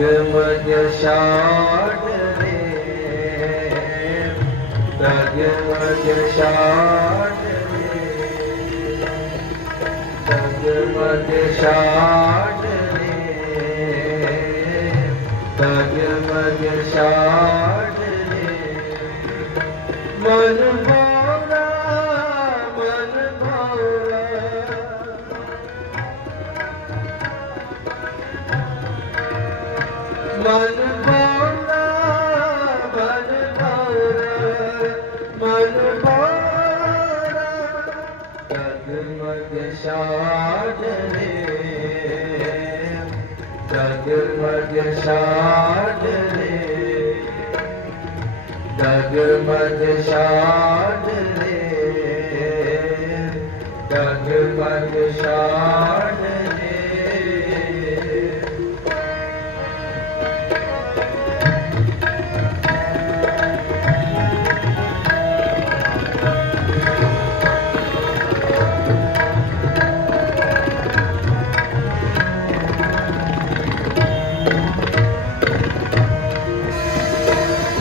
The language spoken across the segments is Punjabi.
ਡਗਮਗ ਛਾੜ ਰੇ ਡਗਮਗ ਛਾੜ ਰੇ ਡਗਮਗ ਛਾੜ ਰੇ ਡਗਮਗ ਛਾੜ ਜਗਮਗ ਛਾੜ ਰੇ ਜਗਮਗ ਛਾੜ ਰੇ ਜਗਮਗ ਛਾੜ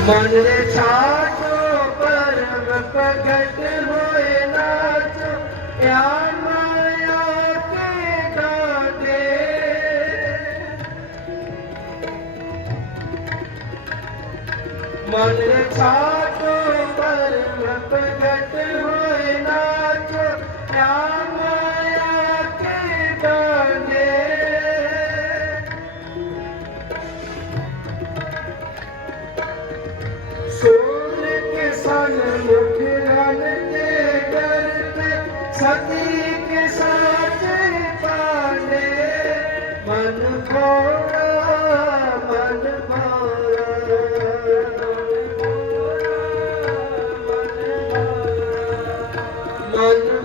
ਮਨ ਦੇ ਛਾਟੋ, ਪਰਮ ਪ੍ਰਗਟ ਹੋਏ ਨਾਚ ਯਾ ਮਾਇਆ ਕੇ ਗਾਡੇ ਮਨ ਦੇ ਛਾਟੋ, ਪਰਮ ਪ੍ਰਗਟ ਹੋਏ ਨਾਚ ਯਾ ਸਤੀ ਕੇ ਸਾਚ ਪਾਣੇ ਮਨ ਭੋਰਾ ਮਨ ਭੋਰਾ। ਮਨ ਭੋਰਾ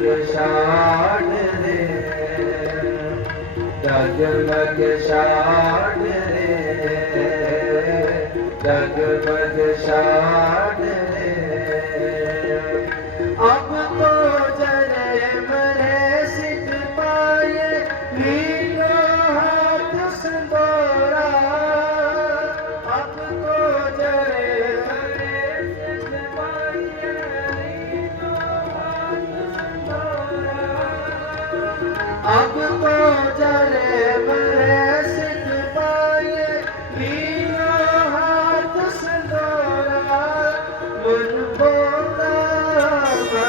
ਜਗਮਗ ਛਾੜ ਰੇ ਜਗਮਗ ਛਾੜ ਰੇ ਜਗਮਗ ਛਾੜ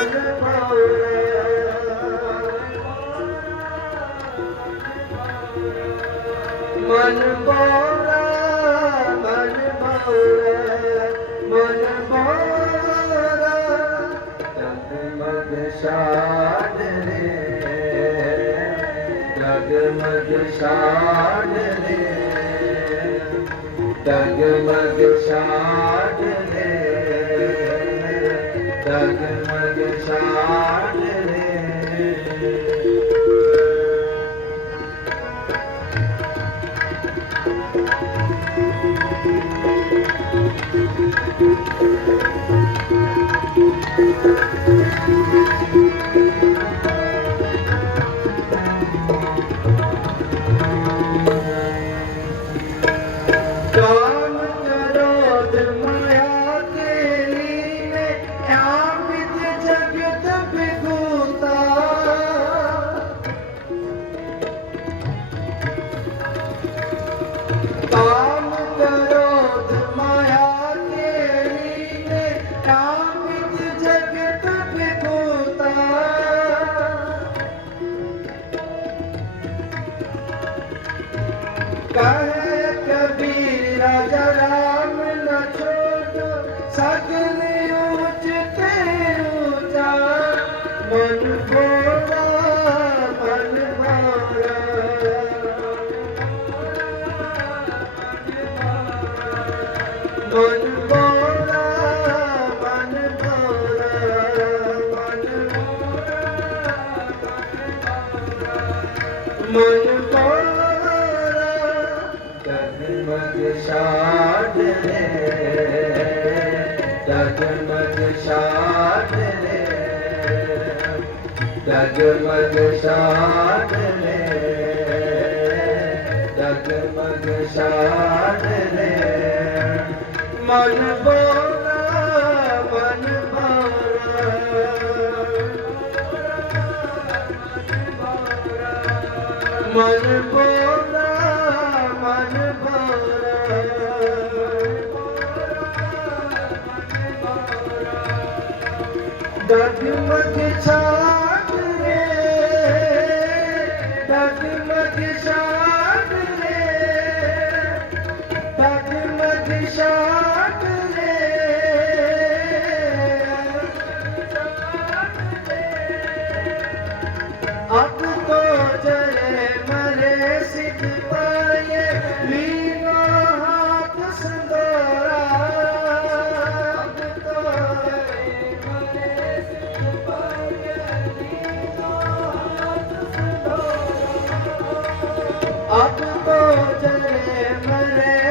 ਮਨ ਭੋਰਾ, ਮਨ ਬੋਲਾ ਮਨ ਭੋਰਾ। ਮਨ ਬੋਲਾ ਜਗਮਗ ਛਾੜ ਜਗ ਮਗ ਛਾੜ ਰੇ ਜਗਮਗ ਛਾੜ ਰੇ ਸਗਨ ਉੱਚ ਤੇ ਉੱਚਾ ਮਨ ਭੋਲਾ ਮਨ ਭੋਲਾ ਮਨ ਭੋਲਾ ਮਨ ਭੋਲਾ ਮਨ ਮਨ ਭੋਲਾ ਜਗਮਗ ਛਾੜ ਰੇ ਜਗਮਗ ਸ਼ਾਦ ਰੇ ਜਗਮਗ ਸ਼ਾਦ ਰੇ ਜਗਮਗ ਸ਼ਾਦ ਰੇ ਮਨ ਬੋਲਾ ਮਨ ਬਾਰਾ ਮਨ ਬੋਲਾ ਡਗਮਗ ਛਾਟ ਰੇ ਡਗਮਗ ਛਾਟ ਰੇ ਡਗਮਗ ਛਾਟ ਰੇ। ਅਬ ਤੋ ਜਰੇ ਮਰੇ ਸਿੱਖ ਪਾਏ ਅਬ ਤੋ ਜਰੇ ਮਰੇ।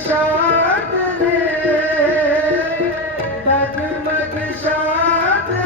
ਤਗਮਗ ਸ਼ਾਦ